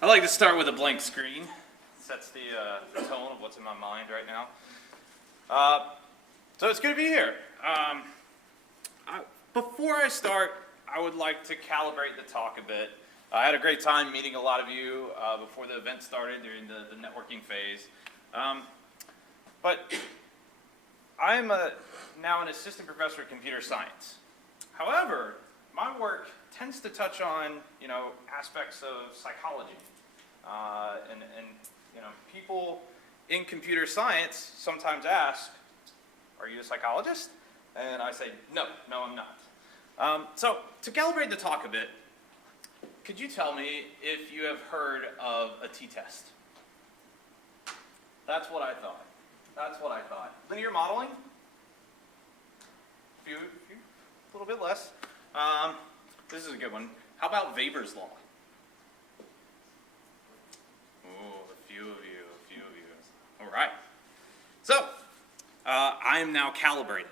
I like to start with a blank screen. Sets the tone of what's in my mind right now. So it's good to be here. Before I start, I would like to calibrate the talk a bit. I had a great time meeting a lot of you before the event started during the networking phase. But I'm now an assistant professor of computer science. However, my work tends to touch on, aspects of psychology. And people in computer science sometimes ask, are you a psychologist? And I say, no, I'm not. So to calibrate the talk a bit, could you tell me if you have heard of a t-test? That's what I thought. Linear modeling? A little bit less. This is a good one. How about Weber's law? Ooh, a few of you. All right. So, I am now calibrated.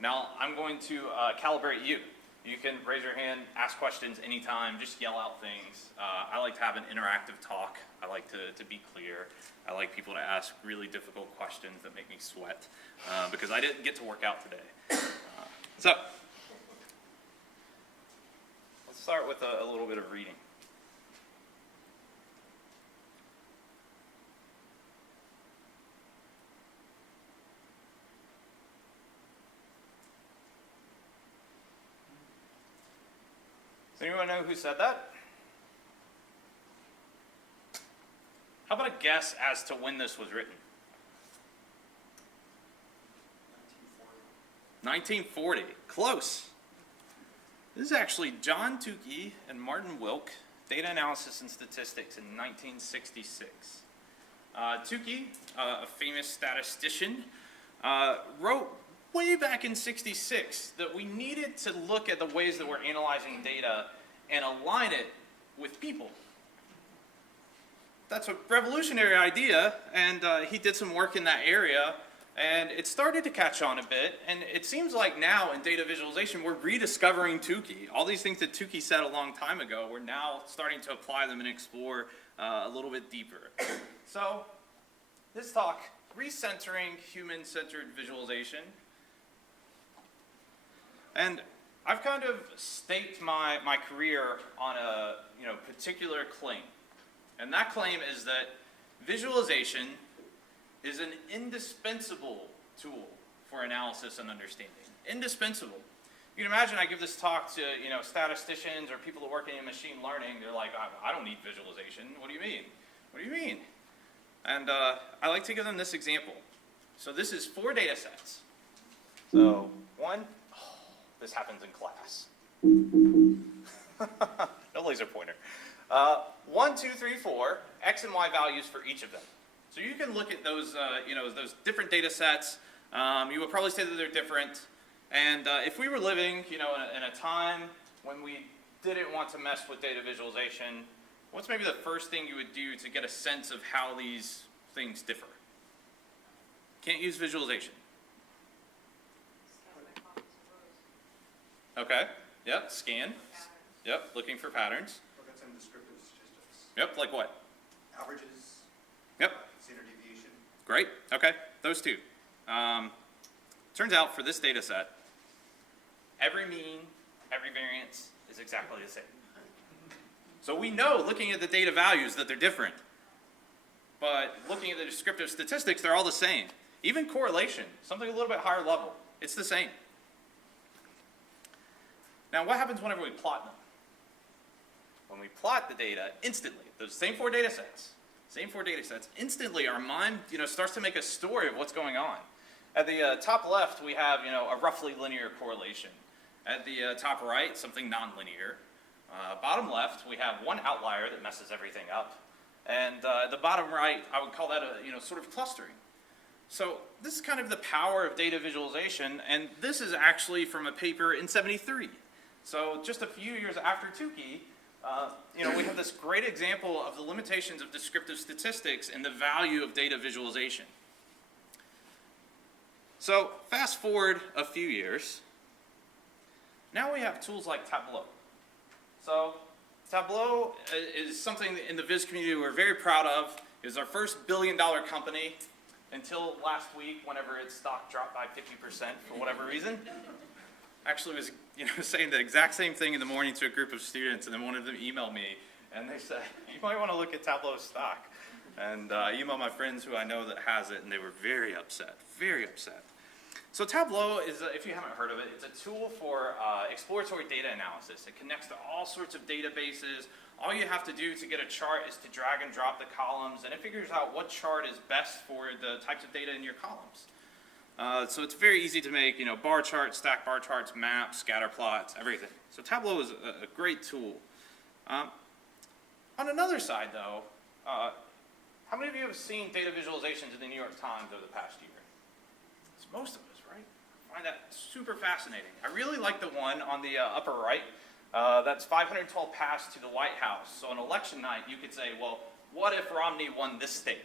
Now, I'm going to calibrate you. You can raise your hand, ask questions anytime, just yell out things. I like to have an interactive talk. I like to be clear. I like people to ask really difficult questions that make me sweat because I didn't get to work out today. So, let's start with a little bit of reading. Does anyone know who said that? How about a guess as to when this was written? 1940. Close. This is actually John Tukey and Martin Wilk, Data Analysis and Statistics in 1966. Tukey, a famous statistician, wrote way back in 66 that we needed to look at the ways that we're analyzing data and align it with people. That's a revolutionary idea, and he did some work in that area, and it started to catch on a bit, and it seems like now in data visualization we're rediscovering Tukey. All these things that Tukey said a long time ago, we're now starting to apply them and explore a little bit deeper. So, this talk, recentering human-centered visualization. And I've kind of staked my career on a particular claim. And that claim is that visualization is an indispensable tool for analysis and understanding. Indispensable. You can imagine I give this talk to statisticians or people that work in machine learning. They're like, I don't need visualization. What do you mean? What do you mean? And I like to give them this example. So this is 4 data sets. So one. This happens in class. No laser pointer. 1, 2, 3, 4, X and Y values for each of them. So you can look at those, those different data sets. You would probably say that they're different. And if we were living, in a time when we didn't want to mess with data visualization, what's maybe the first thing you would do to get a sense of how these things differ? Can't use visualization. Okay, yep, scan. Yep, looking for patterns. Look at some descriptive statistics. Yep, like what? Averages. Yep. Standard deviation. Great, okay, those two. Turns out for this data set, every mean, every variance is exactly the same. So we know, looking at the data values, that they're different. But looking at the descriptive statistics, they're all the same. Even correlation, something a little bit higher level, it's the same. Now, what happens whenever we plot them? When we plot the data, instantly, those same 4 data sets, instantly our mind, starts to make a story of what's going on. At the top left, we have, a roughly linear correlation. At the top right, something nonlinear. Bottom left, we have one outlier that messes everything up. And the bottom right, I would call that a, sort of clustering. So this is kind of the power of data visualization, and this is actually from a paper in '73. So just a few years after Tukey, we have this great example of the limitations of descriptive statistics and the value of data visualization. So fast forward a few years, now we have tools like Tableau. So Tableau is something in the Viz community we're very proud of. It was our first billion-dollar company until last week, whenever its stock dropped by 50% for whatever reason. Actually was saying the exact same thing in the morning to a group of students, and then one of them emailed me, and they said, you might want to look at Tableau's stock. And I emailed my friends who I know that has it, and they were very upset, very upset. So Tableau is, if you haven't heard of it, it's a tool for exploratory data analysis. It connects to all sorts of databases. All you have to do to get a chart is to drag and drop the columns, and it figures out what chart is best for the types of data in your columns. So it's very easy to make, bar charts, stack bar charts, maps, scatter plots, everything. So Tableau is a great tool. On another side, though, how many of you have seen data visualizations in the New York Times over the past year? It's most of us, right? I find that super fascinating. I really like the one on the upper right. That's 512 paths to the White House. So on election night, you could say, well, what if Romney won this state?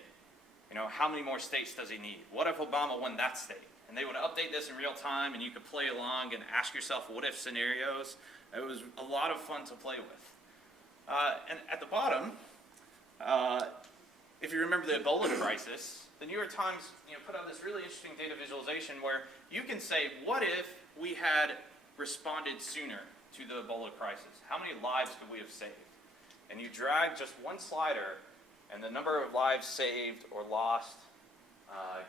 How many more states does he need? What if Obama won that state? And they would update this in real time, and you could play along and ask yourself what if scenarios. It was a lot of fun to play with. And at the bottom, if you remember the Ebola crisis, the New York Times put out this really interesting data visualization where you can say, what if we had responded sooner to the Ebola crisis? How many lives could we have saved? And you drag just one slider, and the number of lives saved or lost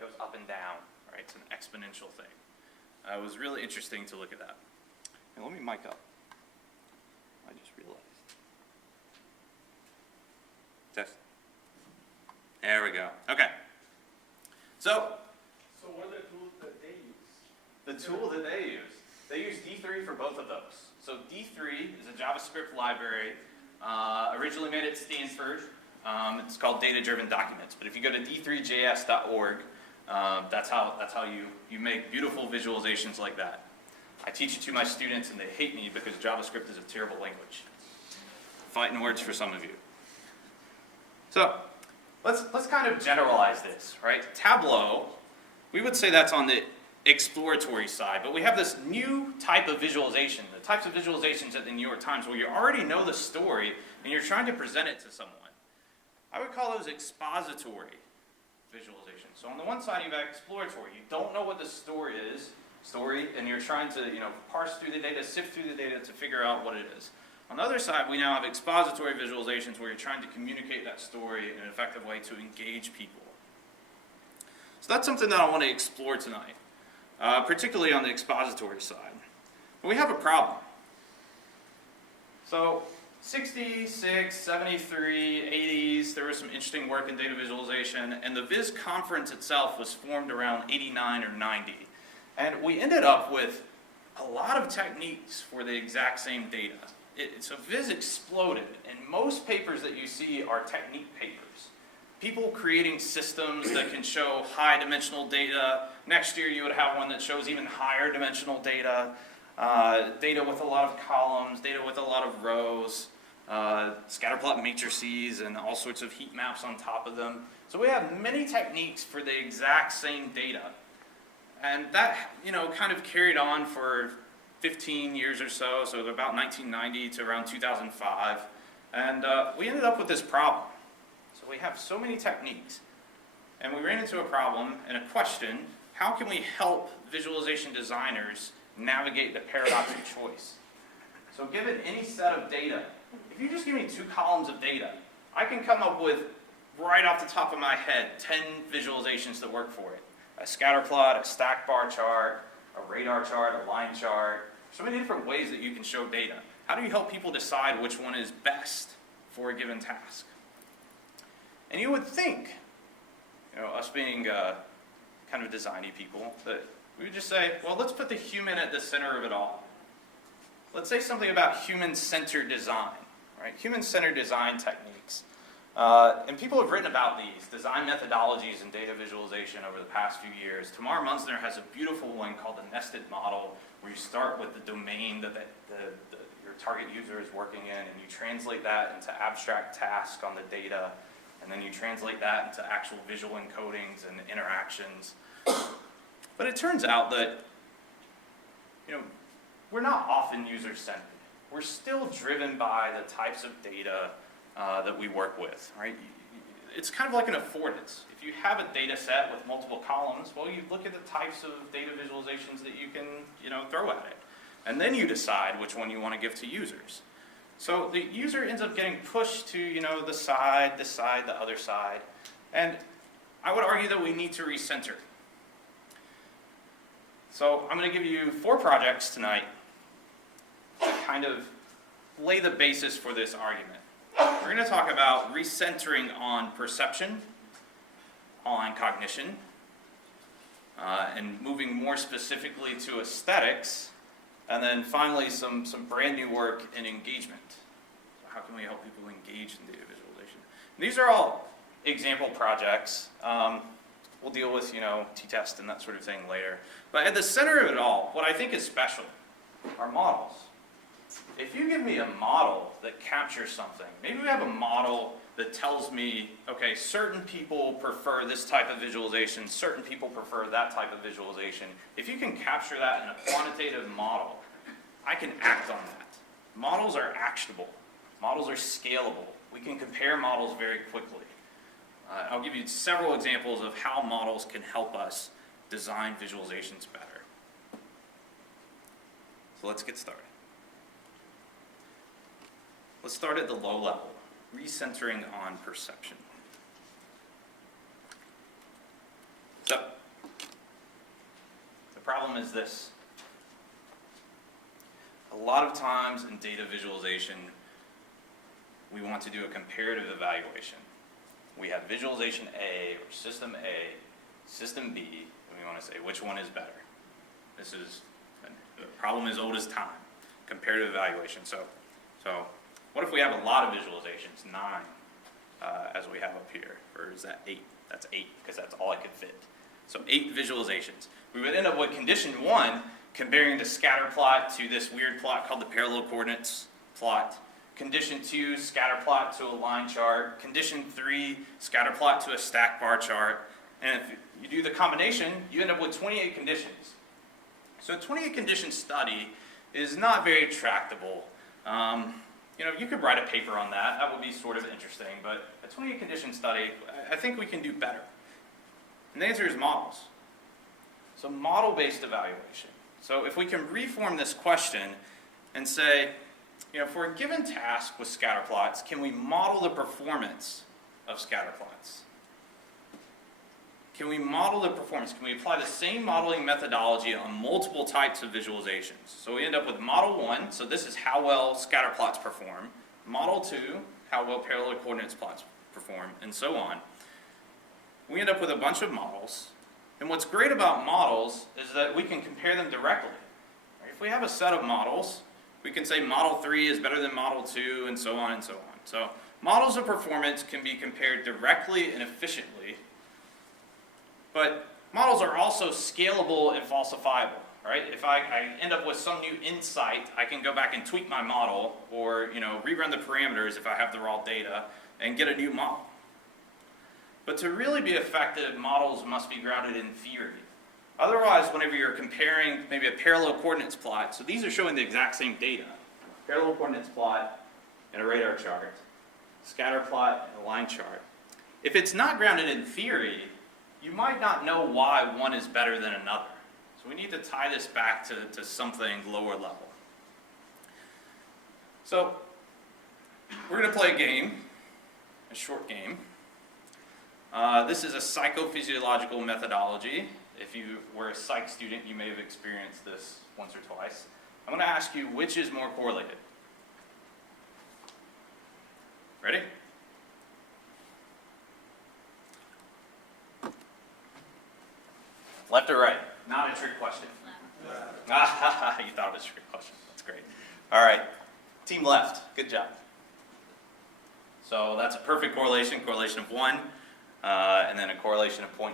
goes up and down, right? It's an exponential thing. It was really interesting to look at that. And let me mic up. I just realized. Test. There we go. Okay. So what are the tools that they use? the tool that they use D3 for both of those. So D3 is a JavaScript library, originally made at Stanford. It's called Data-Driven Documents. But if you go to d3js.org, that's how you make beautiful visualizations like that. I teach it to my students, and they hate me because JavaScript is a terrible language. Fighting words for some of you. So let's kind of generalize this, right? Tableau, we would say that's on the exploratory side, but we have this new type of visualization, the types of visualizations at the New York Times where you already know the story and you're trying to present it to someone. I would call those expository visualizations. So on the one side you have exploratory. You don't know what the story is, and you're trying to parse through the data, sift through the data to figure out what it is. On the other side, we now have expository visualizations where you're trying to communicate that story in an effective way to engage people. So that's something that I want to explore tonight, particularly on the expository side. But we have a problem. So 66, 73, 80s, there was some interesting work in data visualization, and the Viz conference itself was formed around 89 or 90. And we ended up with a lot of techniques for the exact same data. So Viz exploded, and most papers that you see are technique papers. People creating systems that can show high dimensional data. Next year you would have one that shows even higher dimensional data, data with a lot of columns, data with a lot of rows, scatterplot matrices, and all sorts of heat maps on top of them. So we have many techniques for the exact same data. And that, kind of carried on for 15 years or so about 1990 to around 2005. And we ended up with this problem. So we have so many techniques, and we ran into a problem and a question: how can we help visualization designers navigate the paradox of choice? So given any set of data, if you just give me 2 columns of data, I can come up with, right off the top of my head, 10 visualizations that work for it. A scatter plot, a stack bar chart, a radar chart, a line chart. So many different ways that you can show data. How do you help people decide which one is best for a given task? And you would think, us being kind of designy people, that we would just say, well, let's put the human at the center of it all. Let's say something about human-centered design, right? Human-centered design techniques. And people have written about these design methodologies in data visualization over the past few years. Tamar Munzner has a beautiful one called the nested model, where you start with the domain that your target user is working in, and you translate that into abstract tasks on the data, and then you translate that into actual visual encodings and interactions. But it turns out that we're not often user-centered. we're still driven by the types of data that we work with, right? It's kind of like an affordance. If you have a data set with multiple columns, well, you look at the types of data visualizations that you can, throw at it. And then you decide which one you want to give to users. So the user ends up getting pushed to, the side, the other side. And I would argue that we need to recenter. So I'm going to give you 4 projects tonight to kind of lay the basis for this argument. We're going to talk about recentering on perception, on cognition, and moving more specifically to aesthetics, and then finally some brand new work in engagement. So how can we help people engage in data visualization? And these are all example projects. We'll deal with, t-test and that sort of thing later. But at the center of it all, what I think is special are models. If you give me a model that captures something, maybe we have a model that tells me, okay, certain people prefer this type of visualization, certain people prefer that type of visualization. If you can capture that in a quantitative model, I can act on that. Models are actionable. Models are scalable. We can compare models very quickly. I'll give you several examples of how models can help us design visualizations better. So let's get started. Let's start at the low level, recentering on perception. So, the problem is this. A lot of times in data visualization, we want to do a comparative evaluation. We have visualization A, or system A, system B, and we want to say which one is better. The problem is old as time, comparative evaluation. So what if we have a lot of visualizations, 9, as we have up here, or is that 8? That's 8, because that's all I could fit. So 8 visualizations. We would end up with condition 1, comparing the scatter plot to this weird plot called the parallel coordinates plot. Condition 2, scatter plot to a line chart. Condition 3, scatter plot to a stack bar chart. And if you do the combination, you end up with 28 conditions. So a 28 condition study is not very tractable. You could write a paper on that. That would be sort of interesting. But a 28 condition study, I think we can do better. And the answer is models. So model-based evaluation. So if we can reform this question and say, for a given task with scatter plots, can we model the performance of scatter plots? Can we model the performance? Can we apply the same modeling methodology on multiple types of visualizations? So we end up with model 1, so this is how well scatter plots perform. Model 2, how well parallel coordinates plots perform, and so on. We end up with a bunch of models. And what's great about models is that we can compare them directly. If we have a set of models, we can say model 3 is better than model 2, and so on and so on. So models of performance can be compared directly and efficiently. But models are also scalable and falsifiable, right? If I end up with some new insight, I can go back and tweak my model or, rerun the parameters if I have the raw data and get a new model. But to really be effective, models must be grounded in theory. Otherwise, whenever you're comparing maybe a parallel coordinates plot, so these are showing the exact same data. Parallel coordinates plot and a radar chart, scatter plot and a line chart. If it's not grounded in theory, you might not know why one is better than another. So we need to tie this back to something lower level. So we're going to play a game, a short game. This is a psychophysiological methodology. If you were a psych student, you may have experienced this once or twice. I'm going to ask you which is more correlated. Ready? Left or right? Not a trick question. Ah, you thought it was a trick question. That's great. All right. Team left. Good job. So that's a perfect correlation of 1, and then a correlation of 0.95.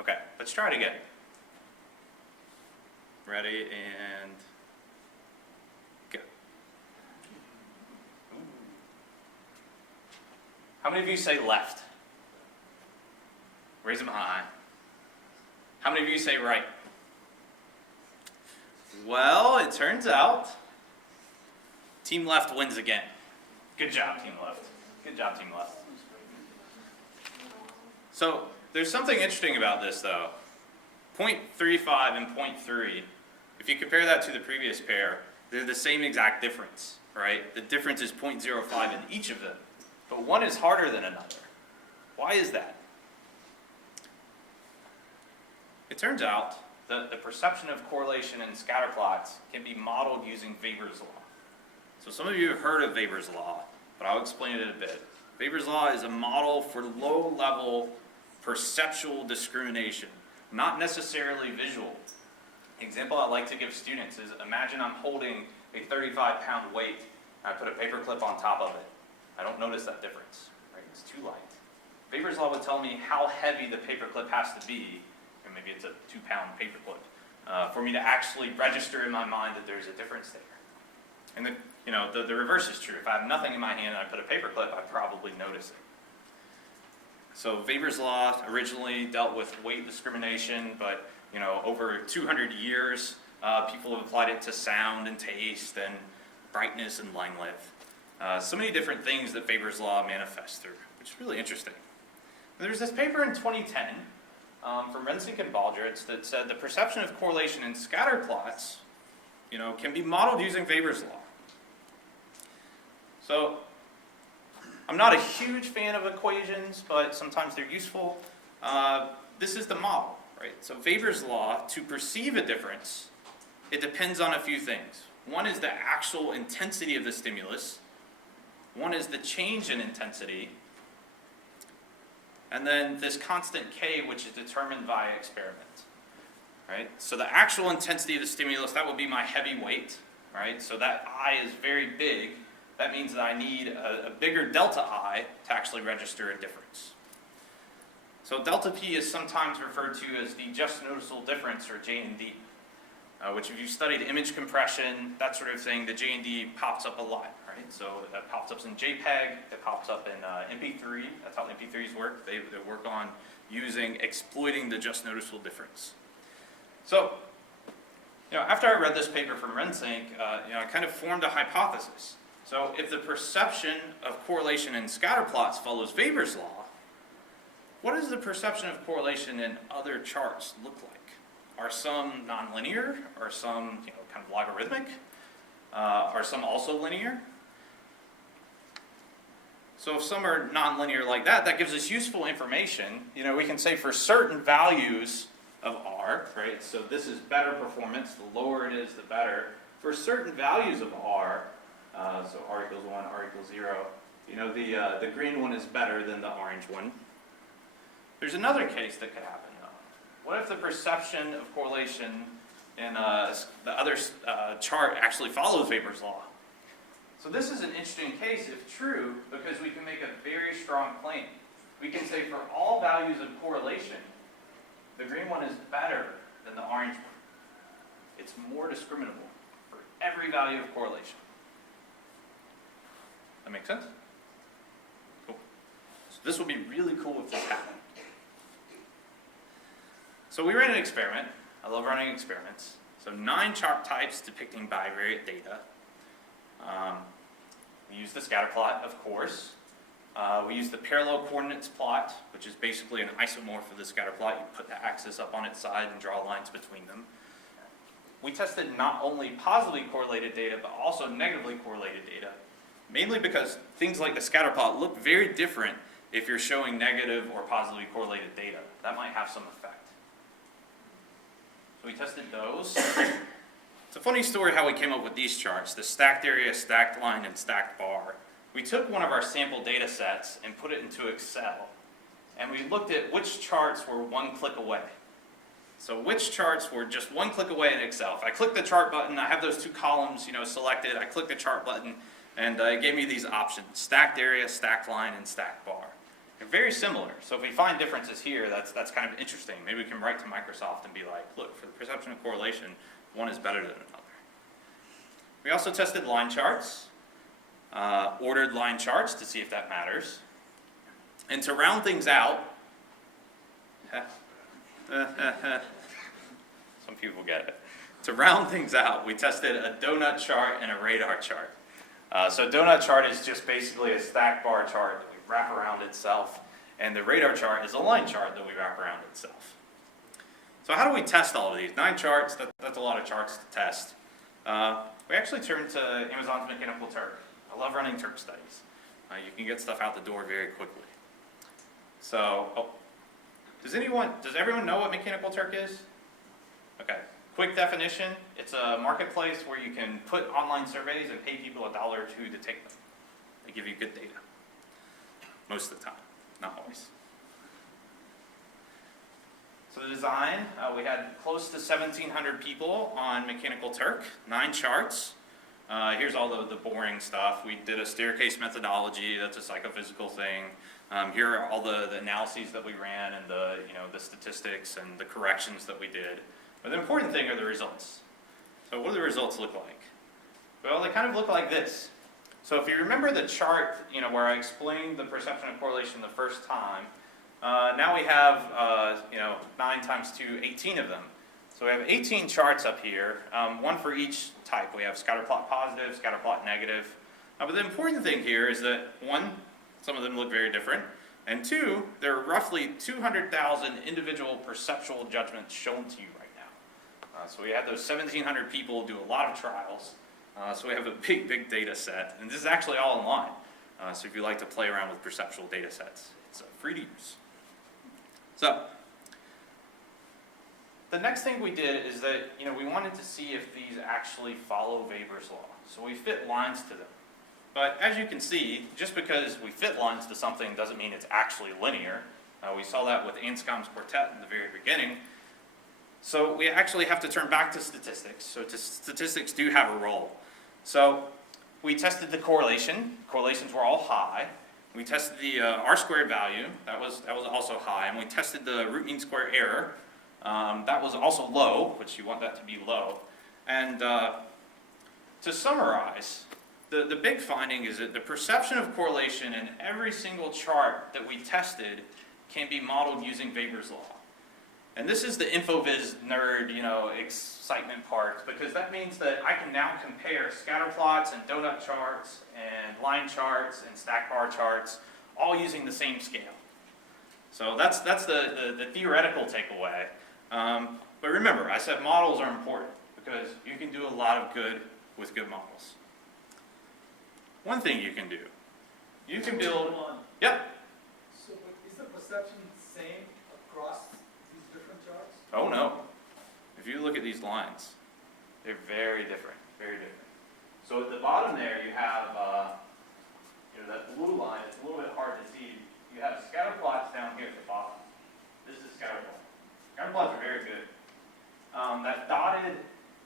Okay, let's try it again. Ready, and go. How many of you say left? Raise them high. How many of you say right? Well, it turns out Team left wins again. Good job, team left. Good job, team left. So there's something interesting about this though. 0.35 and 0.3, if you compare that to the previous pair, they're the same exact difference, right? The difference is 0.05 in each of them, but one is harder than another. Why is that? It turns out that the perception of correlation in scatter plots can be modeled using Weber's law. So some of you have heard of Weber's law, but I'll explain it a bit. Weber's law is a model for low-level perceptual discrimination, not necessarily visual. The example I like to give students is, imagine I'm holding a 35-pound weight, and I put a paper clip on top of it. I don't notice that difference, right? It's too light. Weber's law would tell me how heavy the paper clip has to be, and maybe it's a 2-pound paper clip, for me to actually register in my mind that there's a difference there. And the reverse is true. If I have nothing in my hand and I put a paper clip, I probably notice it. So Weber's law originally dealt with weight discrimination, but over 200 years, people have applied it to sound and taste and brightness and line width. So many different things that Weber's law manifests through, which is really interesting. There's this paper in 2010 from Rensink and Baldritz that said the perception of correlation in scatter plots, can be modeled using Weber's law. So I'm not a huge fan of equations, but sometimes they're useful. This is the model, right? So Weber's law, to perceive a difference, it depends on a few things. One is the actual intensity of the stimulus. One is the change in intensity. And then this constant K, which is determined via experiment, right? So the actual intensity of the stimulus, that would be my heavy weight, right? So that I is very big. That means that I need a bigger delta I to actually register a difference. So delta P is sometimes referred to as the just noticeable difference, or J&D, which if you studied image compression, that sort of thing, the J&D pops up a lot, right? So that pops up in JPEG, it pops up in MP3, that's how MP3s work. They work on exploiting the just noticeable difference. So, after I read this paper from Rensink, I kind of formed a hypothesis. So if the perception of correlation in scatter plots follows Weber's law, what does the perception of correlation in other charts look like? Are some nonlinear? Are some kind of logarithmic? Are some also linear? So if some are nonlinear like that, that gives us useful information. We can say for certain values of R, right? So this is better performance. The lower it is, the better. For certain values of R, so R equals 1, R equals 0, the green one is better than the orange one. There's another case that could happen, though. What if the perception of correlation in the other chart actually follows Weber's law? So this is an interesting case if true, because we can make a very strong claim. We can say for all values of correlation, the green one is better than the orange one. It's more discriminable for every value of correlation. That make sense? Cool. So this will be really cool if this happened. So we ran an experiment. I love running experiments. So 9 chart types depicting bivariate data. We used the scatter plot, of course. We used the parallel coordinates plot, which is basically an isomorph of the scatter plot. You put the axis up on its side and draw lines between them. We tested not only positively correlated data, but also negatively correlated data, mainly because things like the scatter plot look very different if you're showing negative or positively correlated data. That might have some effect. So we tested those. It's a funny story how we came up with these charts, the stacked area, stacked line, and stacked bar. We took one of our sample data sets and put it into Excel, and we looked at which charts were one click away. So which charts were just one click away in Excel. If I click the chart button, I have those 2 columns selected, I click the chart button, and it gave me these options: stacked area, stacked line, and stacked bar. They're very similar, so if we find differences here, that's kind of interesting. Maybe we can write to Microsoft and be like, look, for the perception of correlation, one is better than another. We also tested line charts, ordered line charts to see if that matters. And to round things out, some people get it. To round things out, we tested a donut chart and a radar chart. So donut chart is just basically a stack bar chart that we wrap around itself, and the radar chart is a line chart that we wrap around itself. So how do we test all of these? 9 charts, that's a lot of charts to test. We actually turned to Amazon's Mechanical Turk. I love running Turk studies. You can get stuff out the door very quickly. So, does everyone know what Mechanical Turk is? Okay, quick definition, it's a marketplace where you can put online surveys and pay people $1 or $2 to take them. They give you good data. Most of the time, not always. So the design, we had close to 1,700 people on Mechanical Turk, 9 charts. Here's all the boring stuff. We did a staircase methodology, that's a psychophysical thing. Here are all the analyses that we ran and the statistics and the corrections that we did. But the important thing are the results. So what do the results look like? Well, they kind of look like this. So if you remember the chart, where I explained the perception of correlation the first time, now we have, 9 times 2, 18 of them. So we have 18 charts up here, one for each type. We have scatterplot positive, scatterplot negative. But the important thing here is that, 1, some of them look very different, and 2, there are roughly 200,000 individual perceptual judgments shown to you right now. So we had those 1,700 people do a lot of trials. So we have a big data set, and this is actually all online. So if you like to play around with perceptual data sets, it's free to use. So, the next thing we did is that, we wanted to see if these actually follow Weber's law. So we fit lines to them. But as you can see, just because we fit lines to something doesn't mean it's actually linear. We saw that with Anscombe's quartet in the very beginning. So we actually have to turn back to statistics. So statistics do have a role. So we tested the correlation. Correlations were all high. We tested the R-squared value. That was also high. And we tested the root mean square error. That was also low, which you want that to be low. And to summarize, the big finding is that the perception of correlation in every single chart that we tested can be modeled using Weber's law. And this is the InfoViz nerd, excitement part, because that means that I can now compare scatter plots and donut charts and line charts and stack bar charts, all using the same scale. So that's the theoretical takeaway. But remember, I said models are important because you can do a lot of good with good models. One thing you can do, you can build. Yep. So, but is the perception same across these different charts? Oh no. If you look at these lines, they're very different, very different. So at the bottom there, you have, that blue line. It's a little bit hard to see. You have scatter plots down here at the bottom. This is scatter plot. Scatter plots are very good. That dotted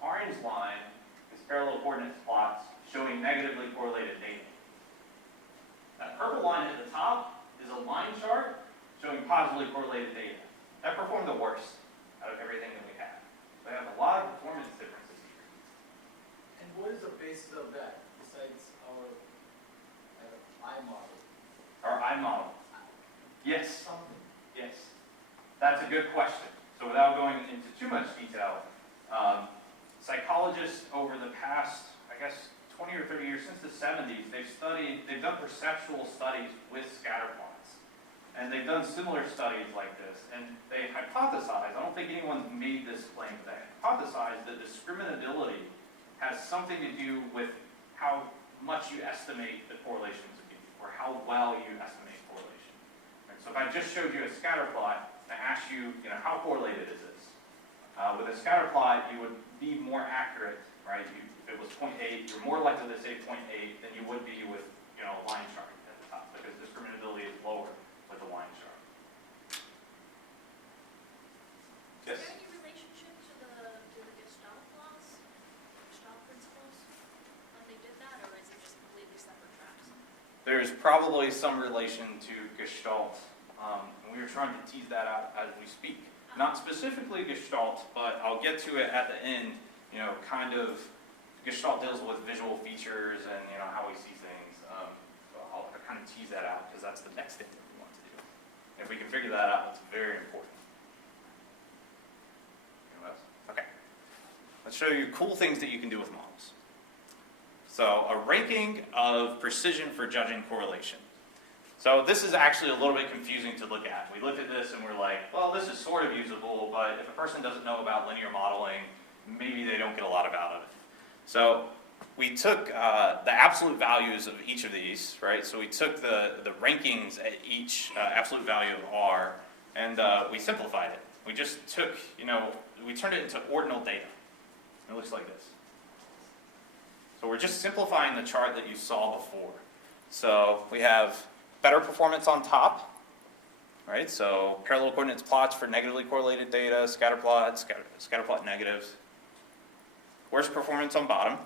orange line is parallel coordinates plots showing negatively correlated data. That purple line at the top is a line chart showing positively correlated data. That performed the worst out of everything that we had. We have a lot of performance differences here. And what is the basis of that besides our eye model? Our eye model. Yes. Something. Yes. That's a good question. So without going into too much detail, psychologists over the past, 20 or 30 years, since the 70s, they've done perceptual studies with scatter plots. And they've done similar studies like this. And they hypothesize, I don't think anyone's made this claim, but they hypothesize that discriminability has something to do with how much you estimate the correlations to be, or how well you estimate correlation. Right, so if I just showed you a scatter plot, and I asked you, how correlated is this? With a scatter plot, you would be more accurate, right? If it was 0.8, you're more likely to say 0.8 than you would be with, a line chart at the top, because discriminability is lower with a line chart. Yes? Is there any relationship to the Gestalt laws, Gestalt principles, when they did that, or is it just completely separate tracks? There's probably some relation to Gestalt, and we were trying to tease that out as we speak. Not specifically Gestalt, but I'll get to it at the end. Kind of Gestalt deals with visual features and how we see things. So I'll kind of tease that out because that's the next thing that we want to do. If we can figure that out, it's very important. Anyone else? Okay. Let's show you cool things that you can do with models. So a ranking of precision for judging correlation. So this is actually a little bit confusing to look at. We looked at this and we're like, well, this is sort of usable, but if a person doesn't know about linear modeling, maybe they don't get a lot out of it. So we took the absolute values of each of these, right? So we took the rankings at each absolute value of R, and we simplified it. We just took, we turned it into ordinal data. It looks like this. So we're just simplifying the chart that you saw before. So we have better performance on top, right? So parallel coordinates plots for negatively correlated data, scatter plots, scatter plot negatives. Worse performance on bottom.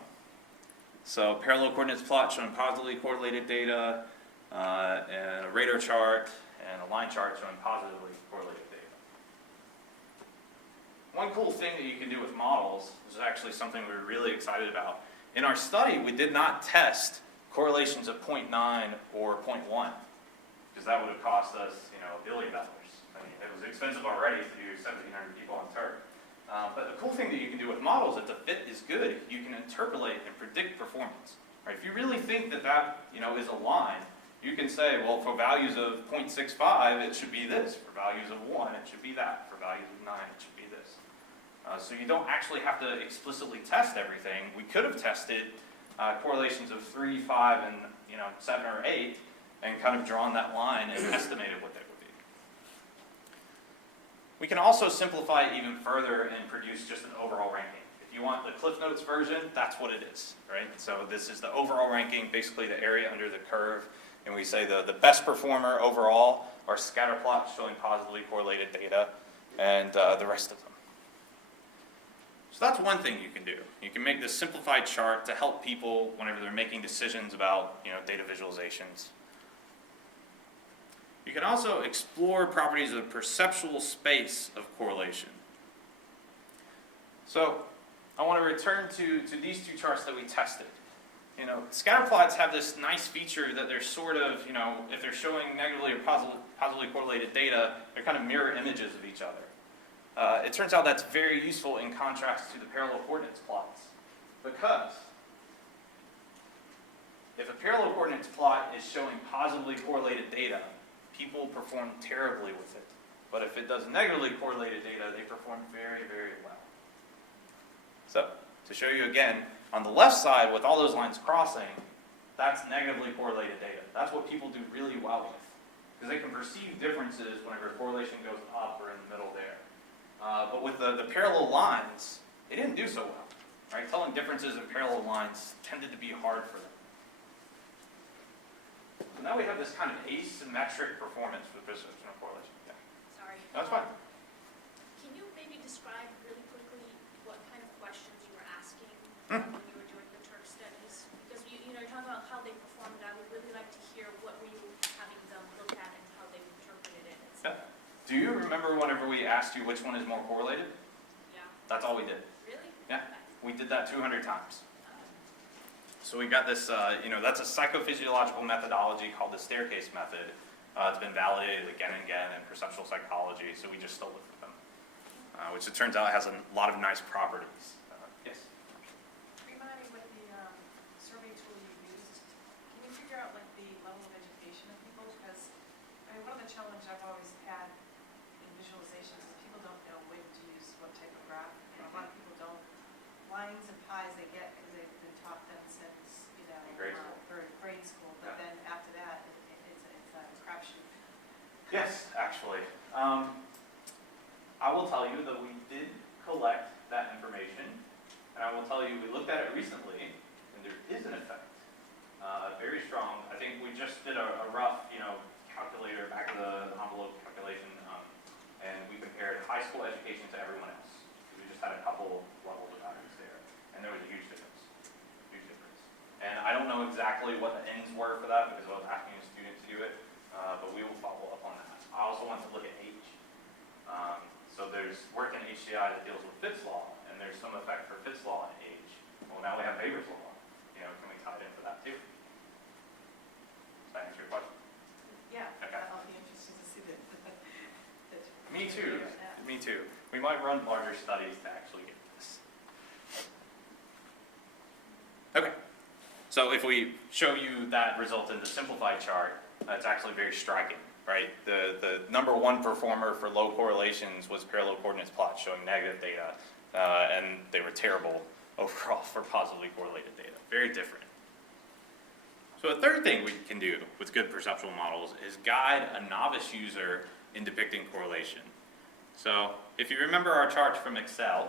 So parallel coordinates plot showing positively correlated data, and a radar chart, and a line chart showing positively correlated data. One cool thing that you can do with models, this is actually something we were really excited about. In our study, we did not test correlations of 0.9 or 0.1, because that would have cost us, $1 billion. I mean, it was expensive already to do 1,700 people on TERT. But the cool thing that you can do with models, if the fit is good, you can interpolate and predict performance. Right? If you really think that is a line, you can say, well, for values of 0.65, it should be this. For values of 1, it should be that. For values of 9, it should be this. So you don't actually have to explicitly test everything. We could have tested correlations of 3, 5, and 7 or 8, and kind of drawn that line and estimated what they would be. We can also simplify it even further and produce just an overall ranking. If you want the Cliff Notes version, that's what it is, right? So this is the overall ranking, basically the area under the curve, and we say the best performer overall are scatter plots showing positively correlated data, and the rest of them. So that's one thing you can do. You can make this simplified chart to help people whenever they're making decisions about data visualizations. You can also explore properties of perceptual space of correlation. So I want to return to these two charts that we tested. Scatter plots have this nice feature that they're sort of, if they're showing negatively or positively correlated data, they're kind of mirror images of each other. It turns out that's very useful in contrast to the parallel coordinates plots, because if a parallel coordinates plot is showing positively correlated data, people perform terribly with it. But if it does negatively correlated data, they perform very, very well. So, to show you again, on the left side with all those lines crossing, that's negatively correlated data. That's what people do really well with, because they can perceive differences whenever correlation goes up or in the middle there. But with the parallel lines, they didn't do so well. Right? Telling differences in parallel lines tended to be hard for them. So now we have this kind of asymmetric performance with perception of correlation. Yeah. Sorry. That's fine. Can you maybe describe really quickly what kind of questions you were asking when you were doing the Turk studies? Because you're talking about how they performed. I would really like to hear what were you having them look at and how they interpreted it. Yeah. Do you remember whenever we asked you which one is more correlated? Yeah. That's all we did. Really? Yeah. We did that 200 times. So we got this, that's a psychophysiological methodology called the staircase method. It's been validated again and again in perceptual psychology, so we just stole it from them, which it turns out has a lot of nice properties. Yes? Remind me what the survey tool you used. Can you figure out the level of education of people? Because one of the challenges I've always had in visualizations is people don't know when to use what type of graph. And a lot of people don't. Lines and pies they get because they've been taught them since grade school. But then after that, it's a crapshoot. Yes, actually. I will tell you that we did collect that information, and I will tell you we looked at it recently, and there is an effect. Very strong. I think we just did a rough, calculator, back of the envelope calculation, and we compared high school education to everyone else. We just had a couple levels of values there, and there was a huge difference. Huge difference. And I don't know exactly what the ends were for that because I was asking a student to do it, but we will follow up on that. I also want to look at age. So there's work in HCI that deals with Fitts law, and there's some effect for Fitts law in age. Well, now we have Weber's law. Can we tie it in for that too? Does that answer your question? Yeah. Okay. That'll be interesting to see that. Me too. Me too. We might run larger studies to actually get this. Okay. So if we show you that result in the simplified chart, it's actually very striking, right? The number one performer for low correlations was parallel coordinates plots showing negative data, and they were terrible overall for positively correlated data. Very different. So a third thing we can do with good perceptual models is guide a novice user in depicting correlation. So if you remember our charts from Excel,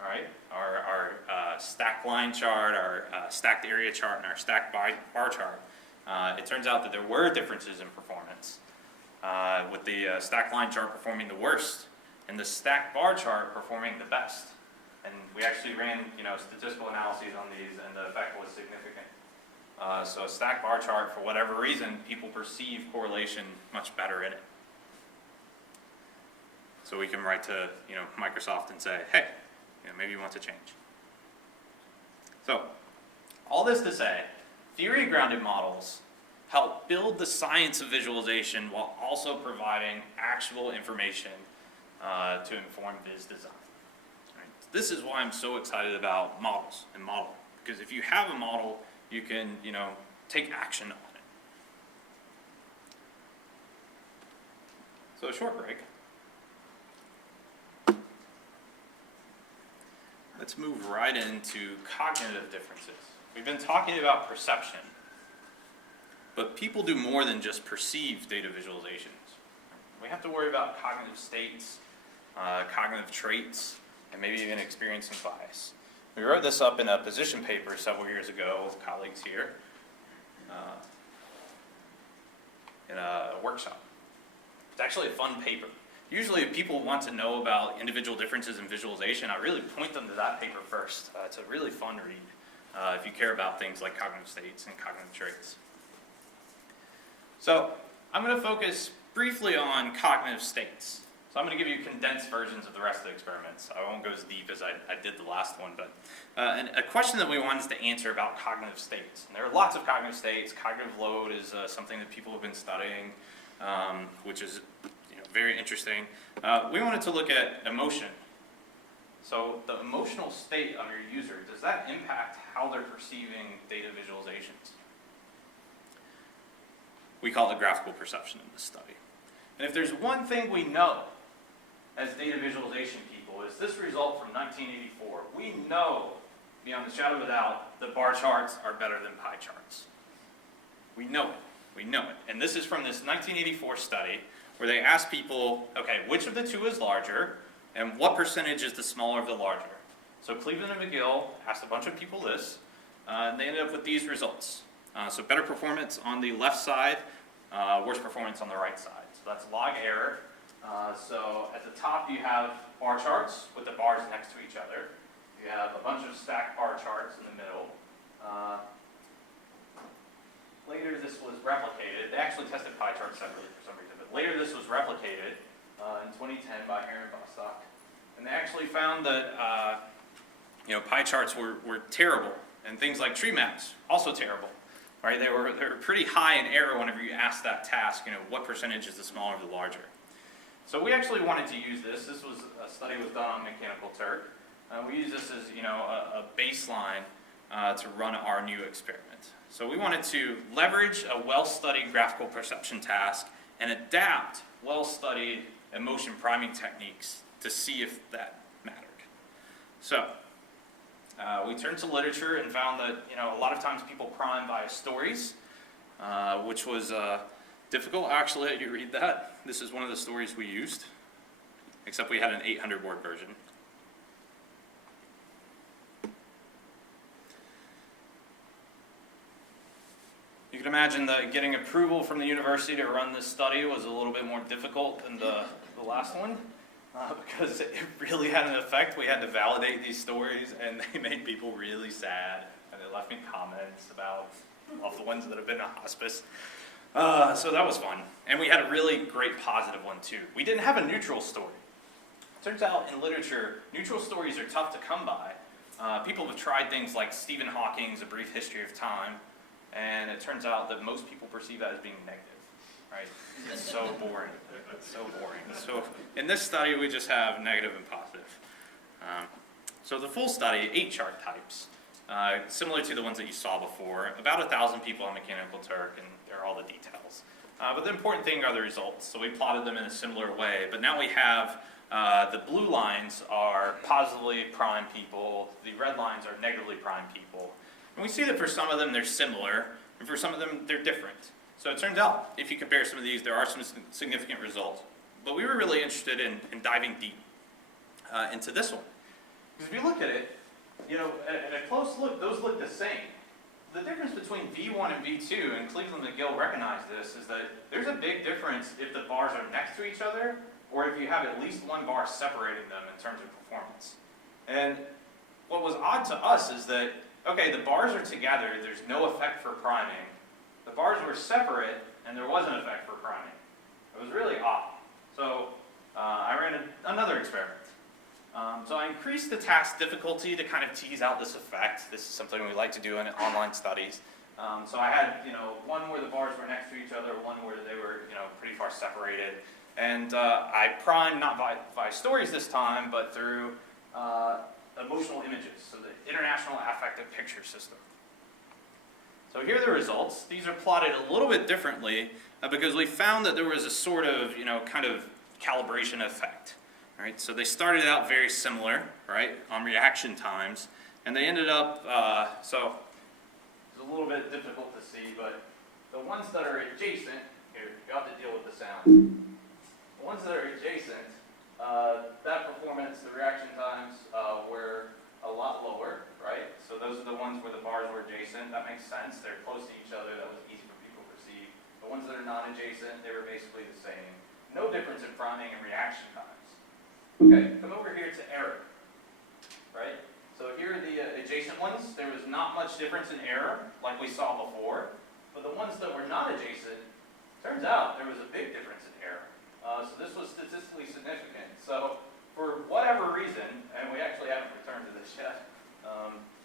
all right, our stacked line chart, our stacked area chart, and our stacked bar chart, it turns out that there were differences in performance, with the stacked line chart performing the worst, and the stacked bar chart performing the best. And we actually ran, statistical analyses on these, and the effect was significant. So a stacked bar chart, for whatever reason, people perceive correlation much better in it. So we can write to, Microsoft and say, hey, maybe you want to change. So, all this to say, theory-grounded models help build the science of visualization while also providing actual information to inform viz design. Right? This is why I'm so excited about models and modeling, because if you have a model, you can, take action on it. So a short break. Let's move right into cognitive differences. We've been talking about perception, but people do more than just perceive data visualizations. We have to worry about cognitive states, cognitive traits, and maybe even experiencing bias. We wrote this up in a position paper several years ago with colleagues here in a workshop. It's actually a fun paper. Usually if people want to know about individual differences in visualization, I really point them to that paper first. It's a really fun read if you care about things like cognitive states and cognitive traits. So I'm going to focus briefly on cognitive states. So I'm going to give you condensed versions of the rest of the experiments. I won't go as deep as I did the last one, but and a question that we wanted to answer about cognitive states. And there are lots of cognitive states. Cognitive load is something that people have been studying, which is very interesting. We wanted to look at emotion. So the emotional state of your user, does that impact how they're perceiving data visualizations? We call it graphical perception in this study. And if there's one thing we know as data visualization people, is this result from 1984. We know, beyond the shadow of a doubt, that bar charts are better than pie charts. We know it. We know it. And this is from this 1984 study where they asked people, okay, which of the two is larger, and what percentage is the smaller of the larger? So Cleveland and McGill asked a bunch of people this, and they ended up with these results. So better performance on the left side, worse performance on the right side. So that's log error. So at the top you have bar charts with the bars next to each other. You have a bunch of stacked bar charts in the middle. Later this was replicated. They actually tested pie charts separately for some reason, but later this was replicated in 2010 by Aaron Bostock. And they actually found that pie charts were terrible, and things like tree maps, also terrible. Right? They were pretty high in error whenever you asked that task, what percentage is the smaller or the larger. So we actually wanted to use this. This was a study was done on Mechanical Turk. We use this as a baseline to run our new experiment. So we wanted to leverage a well-studied graphical perception task and adapt well-studied emotion priming techniques to see if that mattered. So we turned to literature and found that a lot of times people prime via stories, which was difficult. Actually, you read that. This is one of the stories we used, except we had an 800-word version. You can imagine that getting approval from the university to run this study was a little bit more difficult than the last one, because it really had an effect. We had to validate these stories, and they made people really sad, and they left me comments about the ones that have been to hospice. So that was fun. And we had a really great positive one, too. We didn't have a neutral story. Turns out in literature, neutral stories are tough to come by. People have tried things like Stephen Hawking's A Brief History of Time, and it turns out that most people perceive that as being negative, right? It's so boring. It's so boring. So in this study, we just have negative and positive. So the full study, 8 chart types. similar to the ones that you saw before. About 1,000 people on Mechanical Turk, and there are all the details. But the important thing are the results. So we plotted them in a similar way, but now we have the blue lines are positively primed people, the red lines are negatively primed people. And we see that for some of them they're similar, and for some of them they're different. So it turns out, if you compare some of these, there are some significant results. But we were really interested in diving deep into this one. Because if you look at it, you know, at a close look, those look the same. The difference between V1 and V2, and Cleveland McGill recognized this, is that there's a big difference if the bars are next to each other, or if you have at least one bar separating them in terms of performance. And what was odd to us is that, okay, the bars are together, there's no effect for priming. The bars were separate, and there was an effect for priming. It was really odd. So I ran another experiment. So I increased the task difficulty to kind of tease out this effect. This is something we like to do in online studies. So I had, you know, one where the bars were next to each other, one where they were, you know, pretty far separated. And I primed not by stories this time, but through emotional images, so the International Affective Picture System. So here are the results. These are plotted a little bit differently because we found that there was a sort of, you know, kind of calibration effect. Right? So they started out very similar, right, on reaction times, and they ended up, so it's a little bit difficult to see, but the ones that are adjacent, here, you have to deal with the sound. The ones that are adjacent, that performance, the reaction times were a lot lower, right? So those are the ones where the bars were adjacent. That makes sense. They're close to each other. That was easy for people to perceive. The ones that are non-adjacent, they were basically the same. No difference in priming and reaction times. Okay, come over here to error, right? So here are the adjacent ones. There was not much difference in error, like we saw before. But the ones that were not adjacent, turns out there was a big difference in error. So this was statistically significant. So for whatever reason, and we actually haven't returned to this yet,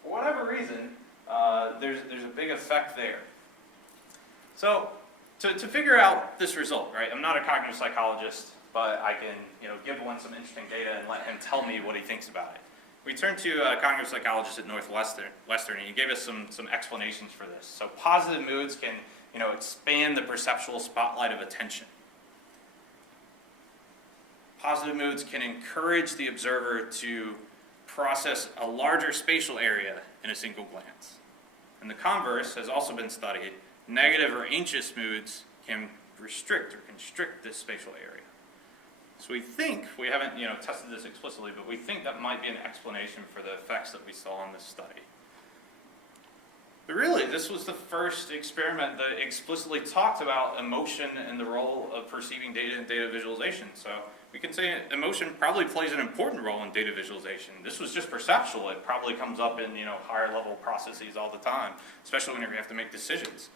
for whatever reason, there's a big effect there. So to figure out this result, right? I'm not a cognitive psychologist, but I can, you know, give one some interesting data and let him tell me what he thinks about it. We turned to a cognitive psychologist at Northwestern, and he gave us some explanations for this. So positive moods can, you know, expand the perceptual spotlight of attention. Positive moods can encourage the observer to process a larger spatial area in a single glance. And the converse has also been studied. Negative or anxious moods can restrict or constrict this spatial area. So we think, we haven't, you know, tested this explicitly, but we think that might be an explanation for the effects that we saw in this study. But really, this was the first experiment that explicitly talked about emotion and the role of perceiving data and data visualization. So we can say emotion probably plays an important role in data visualization. This was just perceptual. It probably comes up in, you know, higher level processes all the time, especially whenever you have to make decisions.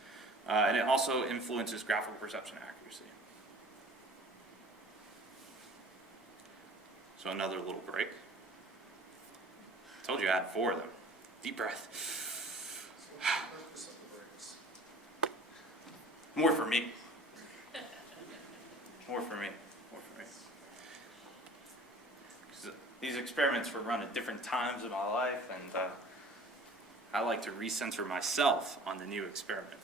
And it also influences graphical perception accuracy. So another little break. Told you I had 4 of them. Deep breath. So what's the purpose of the breaks? More for me. More for me. More for me. 'Cause these experiments were run at different times in my life, and I like to recenter myself on the new experiment.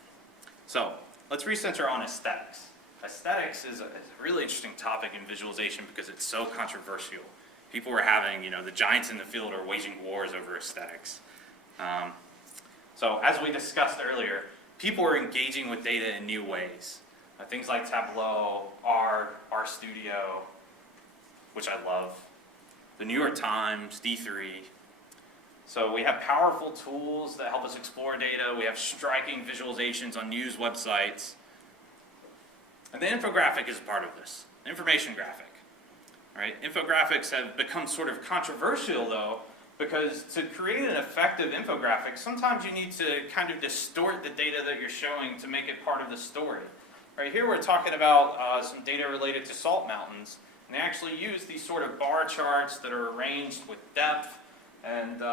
So let's recenter on aesthetics. Aesthetics is a really interesting topic in visualization because it's so controversial. People were having, you know, the giants in the field are waging wars over aesthetics. So as we discussed earlier, people are engaging with data in new ways. Things like Tableau, RStudio, which I love, the New York Times, D3. So we have powerful tools that help us explore data. We have striking visualizations on news websites. And the infographic is a part of this, information graphic. Right? Infographics have become sort of controversial, though, because to create an effective infographic, sometimes you need to kind of distort the data that you're showing to make it part of the story. Right here we're talking about some data related to salt mountains, and they actually use these sort of bar charts that are arranged with depth, and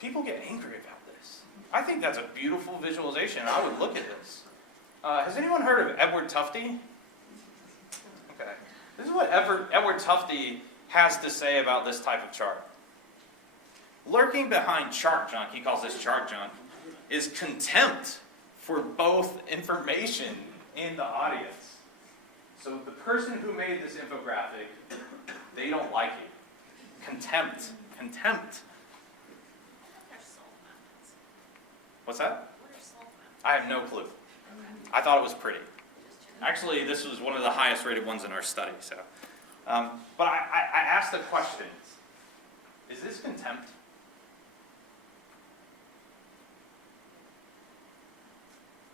people get angry about this. I think that's a beautiful visualization. I would look at this. Has anyone heard of Edward Tufte? Okay. This is what Edward Tufte has to say about this type of chart. Lurking behind chart junk, he calls this chart junk, is contempt for both information and the audience. So the person who made this infographic, they don't like it. Contempt. Contempt. What are salt methods? What's that? What are salt methods? I have no clue. I thought it was pretty. Just checking. Actually, this was one of the highest rated ones in our study. So, but I asked the question, is this contempt?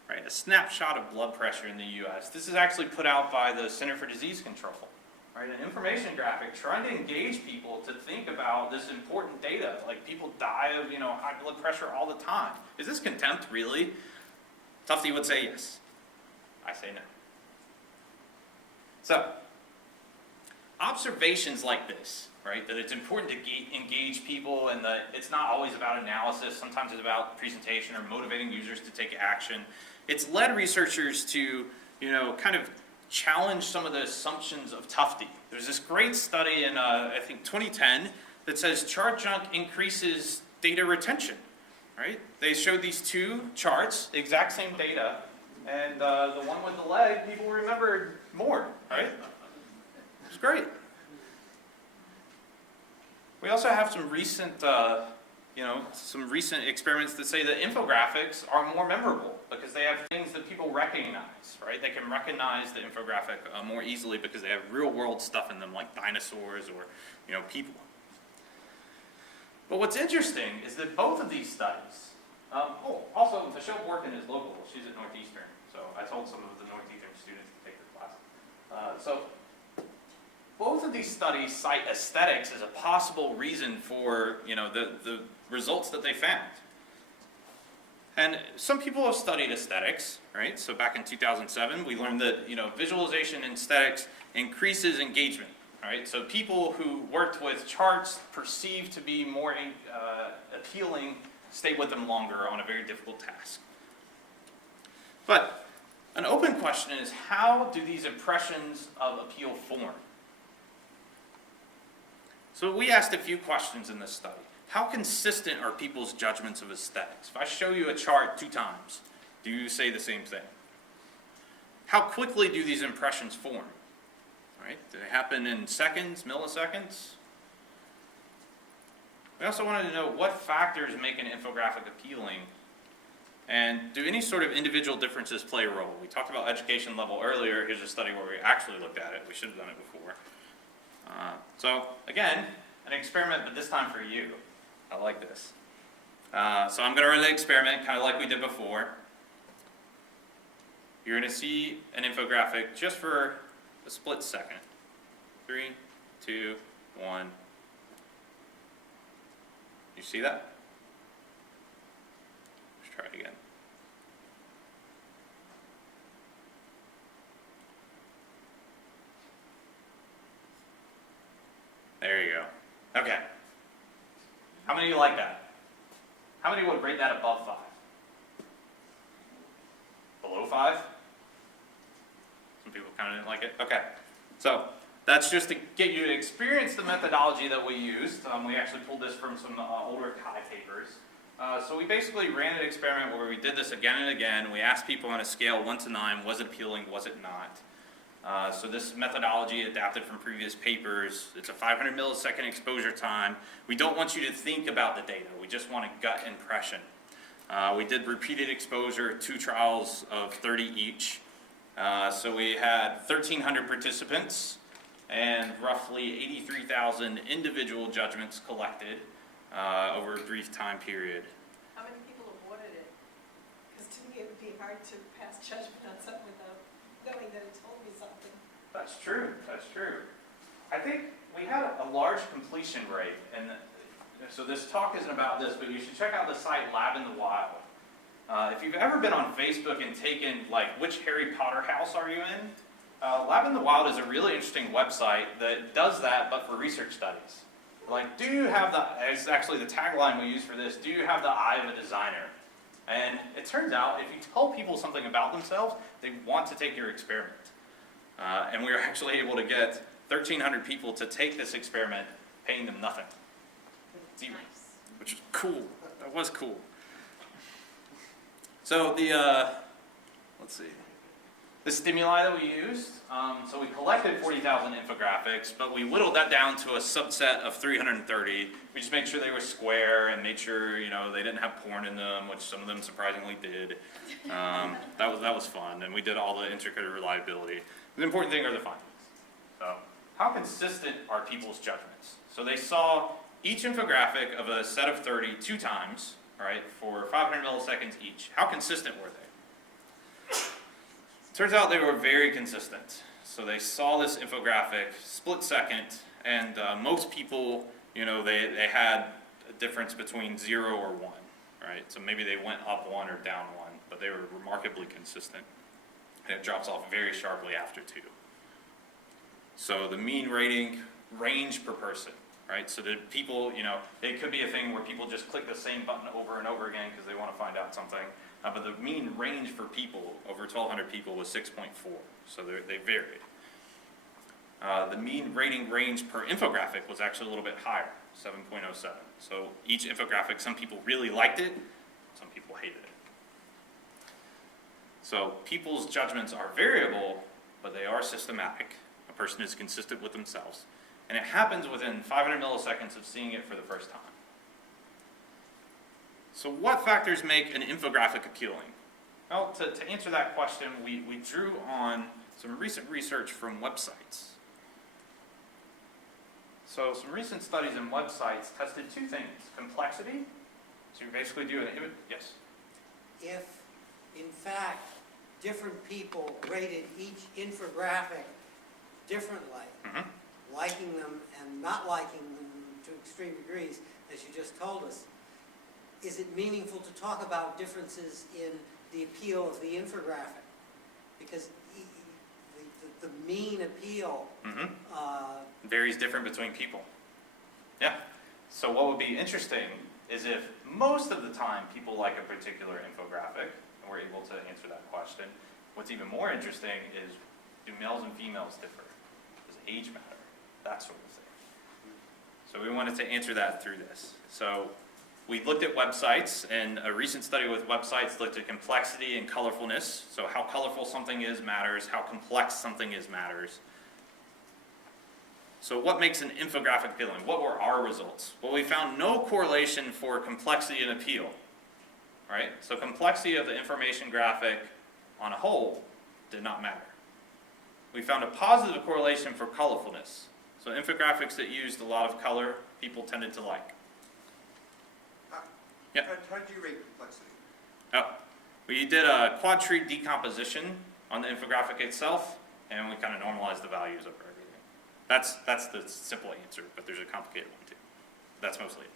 Right, a snapshot of blood pressure in the U.S. This is actually put out by the Center for Disease Control. Right, an information graphic trying to engage people to think about this important data. Like people die of high blood pressure all the time. Is this contempt really? Tufty would say yes. I say no. So, observations like this, right, that it's important to engage people and that it's not always about analysis, sometimes it's about presentation or motivating users to take action. It's led researchers to, kind of challenge some of the assumptions of Tufty. There's this great study in, I think, 2010 that says chart junk increases data retention, right? They showed these two charts, the exact same data, and the one with the leg, people remembered more, right? It was great. We also have some recent, experiments that say that infographics are more memorable because they have things that people recognize, right? They can recognize the infographic more easily because they have real-world stuff in them, like dinosaurs or, people. But what's interesting is that both of these studies. Also, Michelle Borkin is local. She's at Northeastern, so I told some of the Northeastern students to take her class. So both of these studies cite aesthetics as a possible reason for the results that they found. And some people have studied aesthetics, right? So back in 2007, we learned that visualization and aesthetics increases engagement, right? So people who worked with charts perceived to be more appealing stay with them longer on a very difficult task. But an open question is, how do these impressions of appeal form? So we asked a few questions in this study. How consistent are people's judgments of aesthetics? If I show you a chart 2 times, do you say the same thing? How quickly do these impressions form? Right? Do they happen in seconds, milliseconds? We also wanted to know what factors make an infographic appealing, and do any sort of individual differences play a role? We talked about education level earlier. Here's a study where we actually looked at it. We should have done it before. So again, an experiment, but this time for you. I like this. So I'm going to run the experiment kind of like we did before. You're going to see an infographic just for a split second. 3, 2, 1. You see that? Let's try it again. There you go. Okay. How many of you like that? How many would rate that above 5? Below 5? Some people kind of didn't like it. Okay. So that's just to get you to experience the methodology that we used. We actually pulled this from some older CHI papers. So we basically ran an experiment where we did this again and again. We asked people on a scale 1 to 9, was it appealing, was it not? So this methodology adapted from previous papers. It's a 500 millisecond exposure time. We don't want you to think about the data. We just want a gut impression. We did repeated exposure, 2 trials of 30 each. So we had 1,300 participants and roughly 83,000 individual judgments collected over a brief time period. How many people awarded it? Because to me, it would be hard to pass judgment on something without knowing that it told me something. That's true. That's true. I think we had a large completion rate, and so this talk isn't about this, but you should check out the site Lab in the Wild. If you've ever been on Facebook and taken, like, which Harry Potter house are you in? Lab in the Wild is a really interesting website that does that, but for research studies. Like, do you have it's actually the tagline we use for this, do you have the eye of a designer? And it turns out, if you tell people something about themselves, they want to take your experiment. And we were actually able to get 1,300 people to take this experiment, paying them nothing. Zero. Nice. which was cool. That was cool. So the, let's see. The stimuli that we used, so we collected 40,000 infographics, but we whittled that down to a subset of 330. We just made sure they were square and made sure, you know, they didn't have porn in them, which some of them surprisingly did. That was fun, and we did all the intricate reliability. The important thing are the findings. So, how consistent are people's judgments? So they saw each infographic of a set of 30 2 times, all right, for 500 milliseconds each. How consistent were they? Turns out they were very consistent. So they saw this infographic split second, and most people, you know, they had a difference between 0 or 1, right? So maybe they went up 1 or down 1, but they were remarkably consistent. And it drops off very sharply after 2. So the mean rating range per person, right? So the people, you know, it could be a thing where people just click the same button over and over again because they want to find out something. But the mean range for people, over 1,200 people, was 6.4. So they varied. The mean rating range per infographic was actually a little bit higher, 7.07. So each infographic, some people really liked it, some people hated it. So people's judgments are variable, but they are systematic. A person is consistent with themselves. And it happens within 500 milliseconds of seeing it for the first time. So what factors make an infographic appealing? Well, to answer that question, we drew on some recent research from websites. So some recent studies in websites tested 2 things. Complexity, so you basically do an image, yes? If, in fact, different people rated each infographic differently, liking them and not liking them to extreme degrees, as you just told us, is it meaningful to talk about differences in the appeal of the infographic? Because the mean appeal varies different between people. Yeah. So what would be interesting is if most of the time people like a particular infographic, and we're able to answer that question. What's even more interesting is, do males and females differ? Does age matter? That sort of thing. So we wanted to answer that through this. So we looked at websites, and a recent study with websites looked at complexity and colorfulness. So how colorful something is matters, how complex something is matters. So what makes an infographic appealing? What were our results? Well, we found no correlation for complexity and appeal. Right? So complexity of the information graphic on a whole did not matter. We found a positive correlation for colorfulness. So infographics that used a lot of color, people tended to like. Yeah. How did you rate complexity? Oh, we did a quad tree decomposition on the infographic itself, and we kind of normalized the values over everything. That's the simple answer, but there's a complicated one too. That's mostly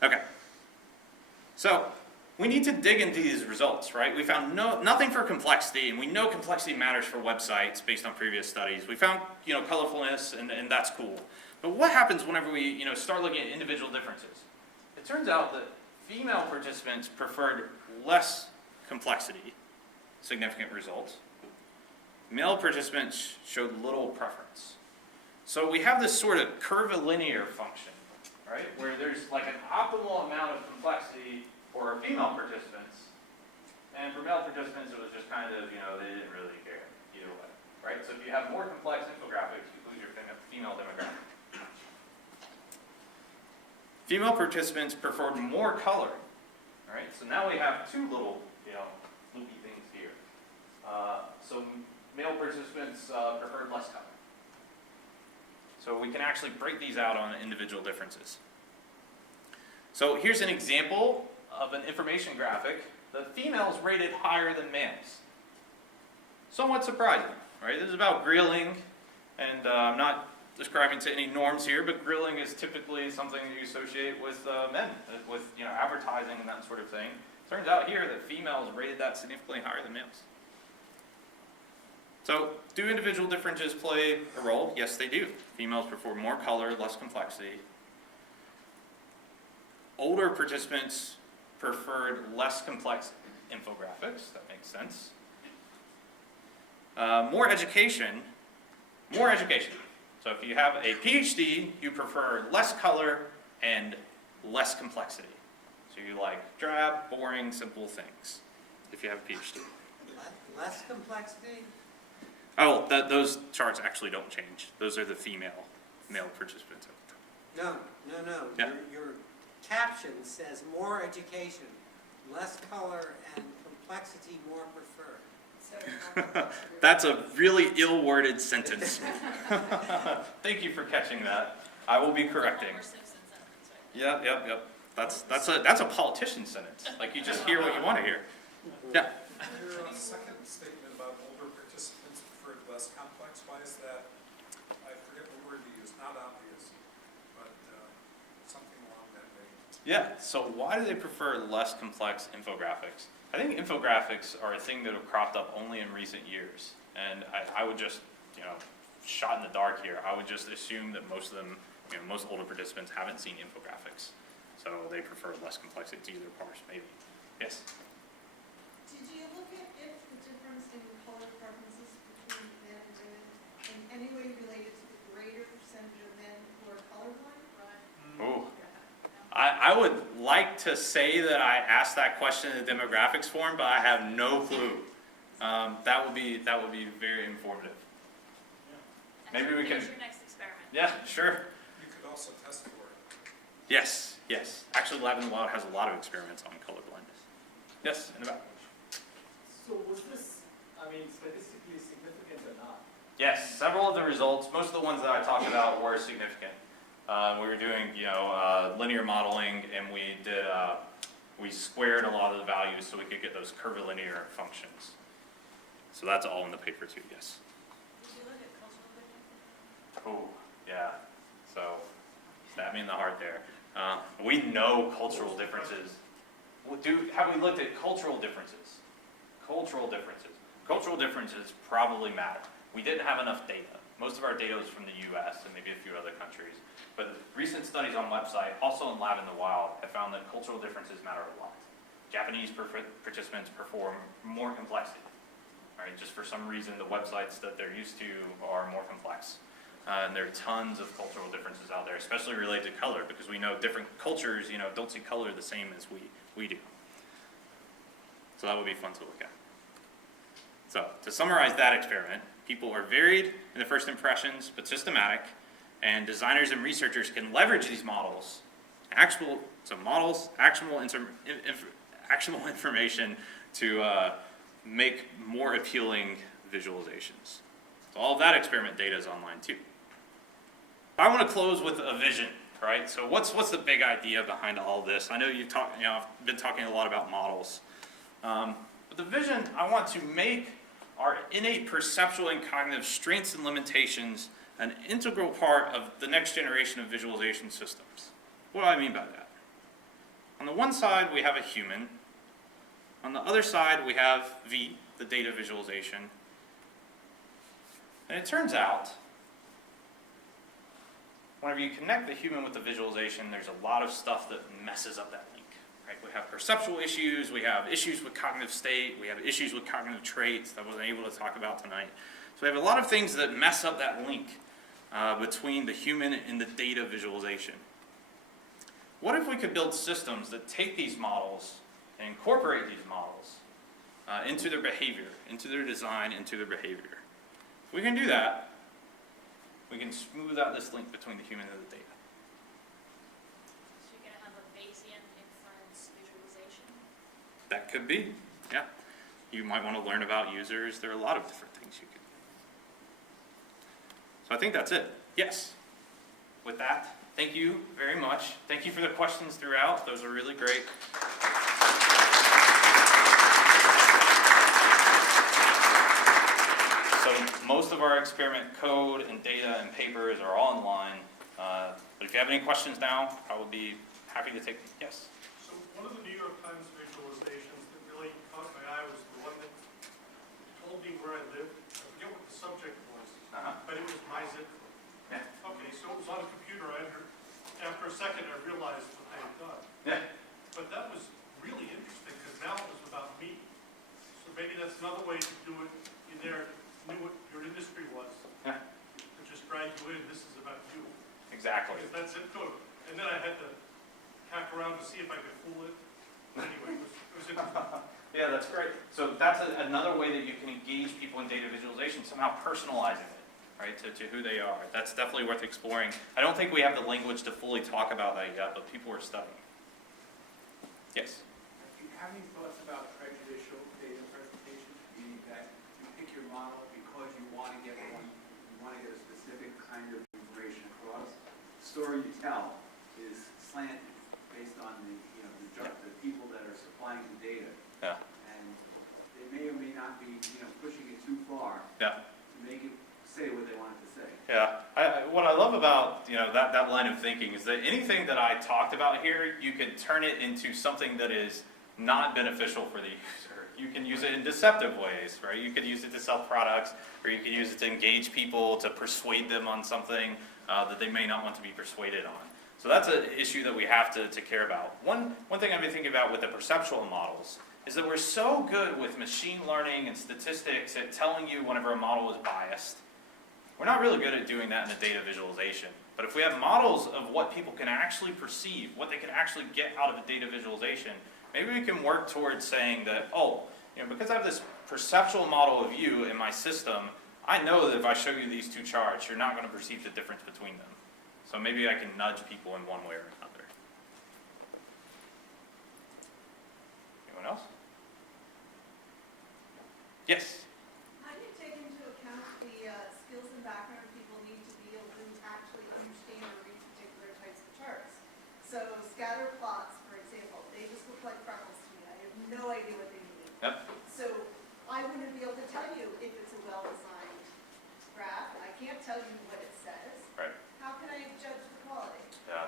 it. Okay. So we need to dig into these results, right? We found nothing for complexity, and we know complexity matters for websites based on previous studies. We found, colorfulness, and that's cool. But what happens whenever we, start looking at individual differences? It turns out that female participants preferred less complexity, significant results. Male participants showed little preference. So we have this sort of curvilinear function, right? Where there's like an optimal amount of complexity for female participants, and for male participants it was just kind of, they didn't really care either way, right? So if you have more complex infographics, you lose your female demographic. Female participants preferred more color, right? So now we have 2 little, loopy things here. So male participants preferred less color. So we can actually break these out on individual differences. So here's an example of an information graphic. The females rated higher than males. Somewhat surprising, right? This is about grilling, and I'm not describing to any norms here, but grilling is typically something you associate with men, with advertising and that sort of thing. Turns out here that females rated that significantly higher than males. So, do individual differences play a role? Yes, they do. Females prefer more color, less complexity. Older participants preferred less complex infographics. That makes sense. More education. So if you have a PhD, you prefer less color, and less complexity. So you like drab, boring, simple things, if you have a PhD. Less complexity? Oh, those charts actually don't change. Those are the male participants. No. Yeah. Your caption says more education, less color, and complexity more preferred. That's a really ill-worded sentence. Thank you for catching that. I will be correcting. Homer Simpson sentence, right? Yep. That's a politician sentence. Like, you just hear what you want to hear. Yeah. Your second statement about older participants preferred less complex, why is that? I forget the word you used, not obvious, but something along that vein. Yeah, so why do they prefer less complex infographics? I think infographics are a thing that have cropped up only in recent years. And I would just, shot in the dark here, I would just assume that most of them, most older participants haven't seen infographics. So they prefer less complexity. It's either parse, maybe. Yes? Did you look at if the difference in color preferences between men and women in any way related to the greater percentage of men who are colorblind? Ooh. I would like to say that I asked that question in the demographics form, but I have no clue. That would be very informative. Maybe we can. Here's your next experiment. Yeah, sure. You could also test for it. Yes. Actually, Lab in the Wild has a lot of experiments on color blindness. Yes, in the back. So was this, statistically significant or not? Yes, several of the results, most of the ones that I talked about were significant. We were doing, linear modeling, and we squared a lot of the values so we could get those curvilinear functions. So that's all in the paper too, yes. Did you look at cultural differences? Oh, yeah. So, stab me in the heart there. We know cultural differences. Have we looked at cultural differences? Cultural differences probably matter. We didn't have enough data. Most of our data was from the US and maybe a few other countries. But recent studies on website, also in Lab in the Wild, have found that cultural differences matter a lot. Japanese participants perform more complexity. Right? Just for some reason, the websites that they're used to are more complex. And there are tons of cultural differences out there, especially related to color, because we know different cultures, don't see color the same as we do. So that would be fun to look at. So to summarize that experiment, people are varied in the first impressions, but systematic, and designers and researchers can leverage these models, actionable information to make more appealing visualizations. So all of that experiment data is online too. I want to close with a vision, right? So what's the big idea behind all this? I know I've been talking a lot about models. But the vision, I want to make our innate perceptual and cognitive strengths and limitations an integral part of the next generation of visualization systems. What do I mean by that? On the one side, we have a human. On the other side, we have V, the data visualization. And it turns out, whenever you connect the human with the visualization, there's a lot of stuff that messes up that link. Right? We have perceptual issues, we have issues with cognitive state, we have issues with cognitive traits that I wasn't able to talk about tonight. So we have a lot of things that mess up that link between the human and the data visualization. What if we could build systems that take these models and incorporate these models into their behavior, into their design, into their behavior? If we can do that, we can smooth out this link between the human and the data. So you're going to have a Bayesian inference visualization? That could be, yeah. You might want to learn about users. There are a lot of different things you could do. So I think that's it. Yes. With that, thank you very much. Thank you for the questions throughout. Those are really great. So most of our experiment code and data and papers are all online. But if you have any questions now, I will be happy to take them. Yes? So one of the New York Times visualizations that really caught my eye was the one that told me where I lived. I forget what the subject was, but it was my zip code. Yeah. Okay, so it was on a computer. After a second, I realized what I had done. Yeah. But that was really interesting because now it was about me. So maybe that's another way to do it. In there, knew what your industry was. Yeah. To just drag you in. This is about you. Exactly. Because that zip code and then I had to hack around to see if I could fool it. Anyway, it was interesting. Yeah, that's great. So that's another way that you can engage people in data visualization, somehow personalizing it, right, to who they are. That's definitely worth exploring. I don't think we have the language to fully talk about that yet, but people are studying. Yes? Do you have any thoughts about prejudicial data presentation, meaning that you pick your model because you want to get a specific kind of information across? The story you tell is slanted based on the people that are supplying the data. Yeah. And they may or may not be, pushing it too far Yeah. to make it say what they want it to say. Yeah, what I love about that line of thinking is that anything that I talked about here, you could turn it into something that is not beneficial for the user. You can use it in deceptive ways, right? You could use it to sell products, or you could use it to engage people, to persuade them on something that they may not want to be persuaded on. So that's an issue that we have to care about. One thing I've been thinking about with the perceptual models is that we're so good with machine learning and statistics at telling you whenever a model is biased. We're not really good at doing that in a data visualization. But if we have models of what people can actually perceive, what they can actually get out of a data visualization, maybe we can work towards saying that, because I have this perceptual model of you in my system, I know that if I show you these two charts, you're not going to perceive the difference between them. So maybe I can nudge people in one way or another. Anyone else? Yes? How do you take into account the skills and background people need to be able to actually understand or read particular types of charts? So scatter plots, for example, they just look like freckles to me. I have no idea what they mean. Yep. So I wouldn't be able to tell you if it's a well-designed graph. I can't tell you what it says. Right. How can I judge the quality?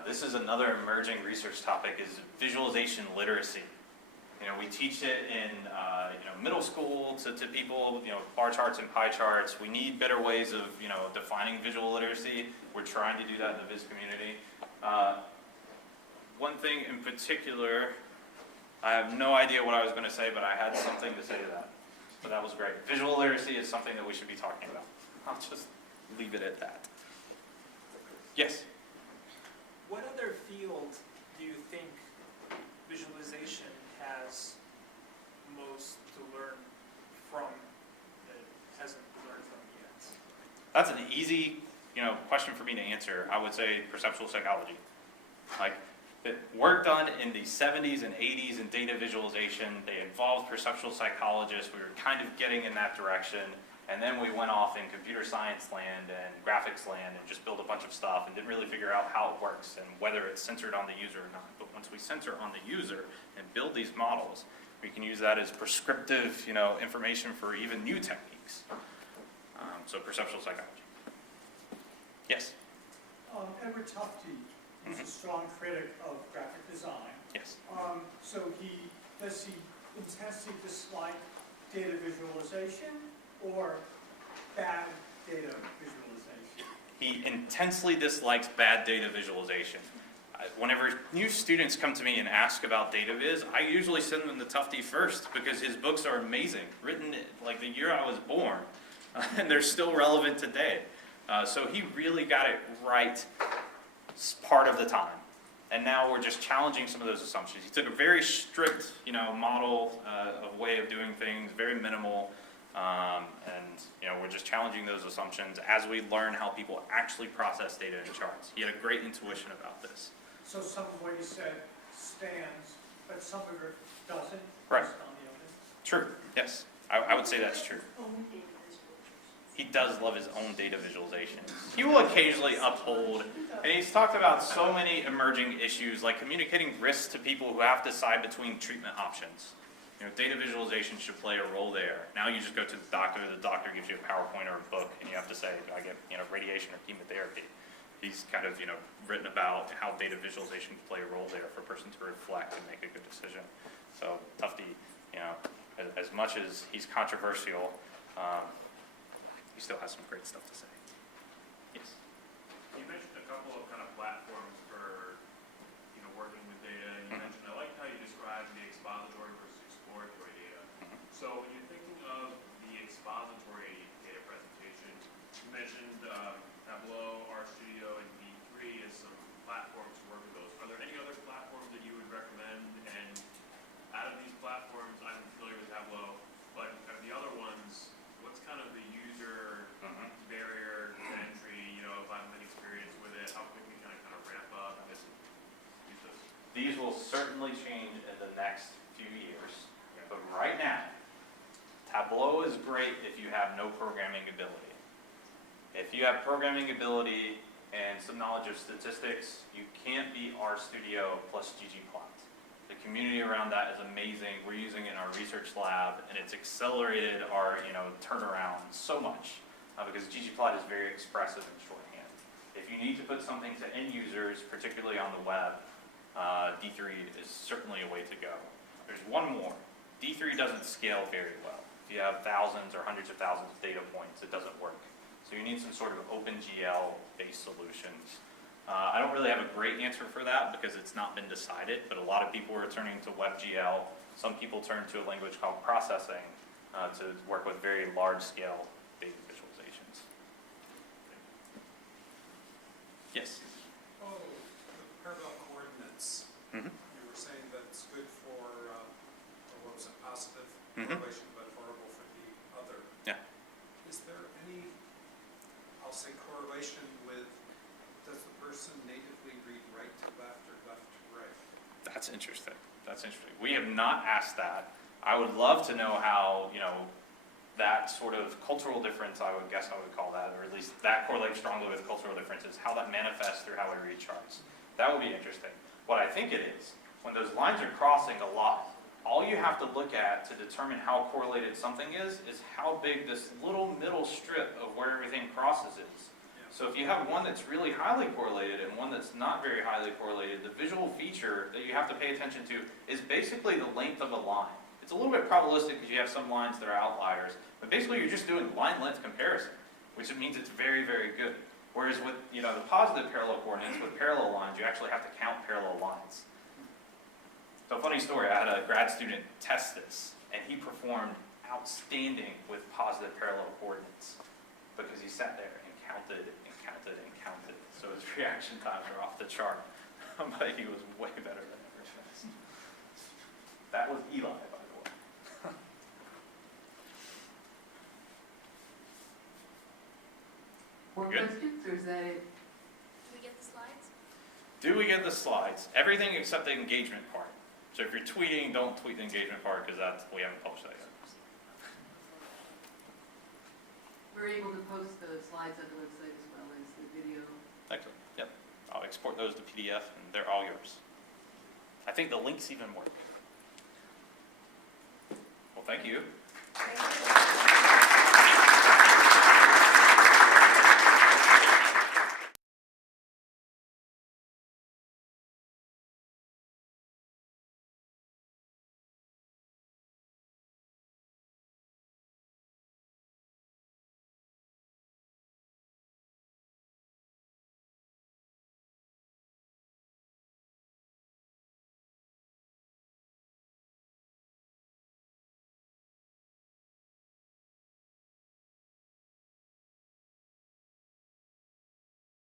This is another emerging research topic, is visualization literacy. We teach it in middle school to people, bar charts and pie charts. We need better ways of defining visual literacy. We're trying to do that in the Viz community. One thing in particular, I have no idea what I was going to say, but I had something to say to that. So that was great. Visual literacy is something that we should be talking about. I'll just leave it at that. Yes? What other field do you think visualization has most to learn from that it hasn't learned from yet? That's an easy, question for me to answer. I would say perceptual psychology. Like, the work done in the 70s and 80s in data visualization, they involved perceptual psychologists. We were kind of getting in that direction. And then we went off in computer science land and graphics land and just built a bunch of stuff and didn't really figure out how it works and whether it's centered on the user or not. But once we center on the user and build these models, we can use that as prescriptive, information for even new techniques. So perceptual psychology. Yes? Edward Tufte is a strong critic of graphic design. Yes. So does he intensely dislike data visualization or bad data visualization? He intensely dislikes bad data visualization. Whenever new students come to me and ask about data viz, I usually send them to Tufte first because his books are amazing, written like the year I was born, and they're still relevant today. So he really got it right part of the time. And now we're just challenging some of those assumptions. He took a very strict, model of way of doing things, very minimal, and we're just challenging those assumptions as we learn how people actually process data in charts. He had a great intuition about this. So some of what he said stands, but some of it doesn't? Right. Based on the other? True, yes. I would say that's true. He does love his own data visualization. He will occasionally uphold, and he's talked about so many emerging issues like communicating risks to people who have to decide between treatment options. Data visualization should play a role there. Now you just go to the doctor gives you a PowerPoint or a book, and you have to say, do I get, radiation or chemotherapy? He's kind of, written about how data visualization can play a role there for a person to reflect and make a good decision. So Tufte, as much as he's controversial, he still has some great stuff to say. Yes? You mentioned a couple of kind of platforms for, working with data, and you mentioned, I like how you described the expository versus exploratory data. So when you're thinking of the expository data presentation, you mentioned Tableau, RStudio, and V3 as some platforms to work with Tableau is great if you have no programming ability. If you have programming ability and some knowledge of statistics, you can't beat RStudio plus ggplot. The community around that is amazing. We're using it in our research lab, and it's accelerated our turnaround so much because ggplot is very expressive in shorthand. If you need to put something to end users, particularly on the web, D3 is certainly a way to go. There's one more. D3 doesn't scale very well. If you have thousands or hundreds of thousands of data points, it doesn't work. So you need some sort of OpenGL-based solutions. I don't really have a great answer for that because it's not been decided, but a lot of people are turning to WebGL. Some people turn to a language called processing to work with very large-scale data visualizations. Yes? Oh, the parallel coordinates. Mhm. You were saying that it's good for, or what was it, positive Mhm. correlation, but horrible for the other. Yeah. Is there any, I'll say correlation with, does the person natively read right to left or left to right? That's interesting. That's interesting. We have not asked that. I would love to know how, that sort of cultural difference, I would guess I would call that, or at least that correlates strongly with cultural differences, how that manifests through how we read charts. That would be interesting. What I think it is, when those lines are crossing a lot, all you have to look at to determine how correlated something is how big this little middle strip of where everything crosses is. So if you have one that's really highly correlated and one that's not very highly correlated, the visual feature that you have to pay attention to is basically the length of a line. It's a little bit probabilistic because you have some lines that are outliers, but basically you're just doing line length comparison, which means it's very, very good. Whereas with the positive parallel coordinates, with parallel lines, you actually have to count parallel lines. So funny story, I had a grad student test this, and he performed outstanding with positive parallel coordinates because he sat there and counted and counted and counted. So his reaction times are off the chart, but he was way better than average. That was Eli, by the way. More Good. questions, or is that it? Do we get the slides? Do we get the slides? Everything except the engagement part. So if you're tweeting, don't tweet the engagement part because we haven't published that yet. We're able to post the slides on the website as well as the video. Excellent. Yep. I'll export those to PDF and they're all yours. I think the links even work. Well, thank you. Thank you.